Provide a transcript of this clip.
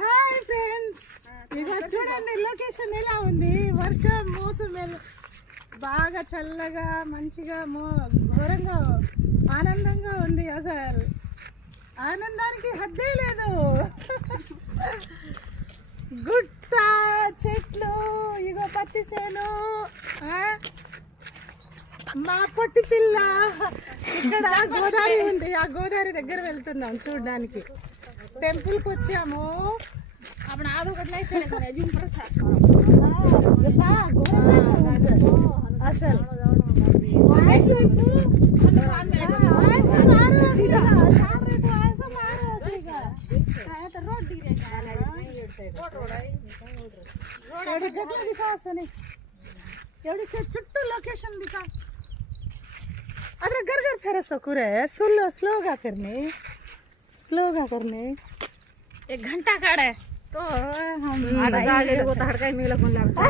Hi friends, ఇక చూడండి location ఎలా ఉంది. వర్షం మోసం బాగా చల్లగా మంచిగా ఘోరంగా ఆనందంగా ఉంది. అసలు ఆనందానికి హద్దే లేదు. గుట్ట చెట్లు, ఇగో పత్తి చేను, మా పొట్టి పిల్ల. ఇక్కడ గోదావరి ఉంది, ఆ గోదావరి దగ్గర వెళ్తున్నాం చూడడానికి. టెంపుల్కి వచ్చాము. అసలు एवढी से छुट्टू लोकेशन दिखा. अरे घर घर फेर सकूँ रे. स्लो गा करने 1 घंटा काढे तो हम आता जागे वो हडकाय मिळला कोण लागतं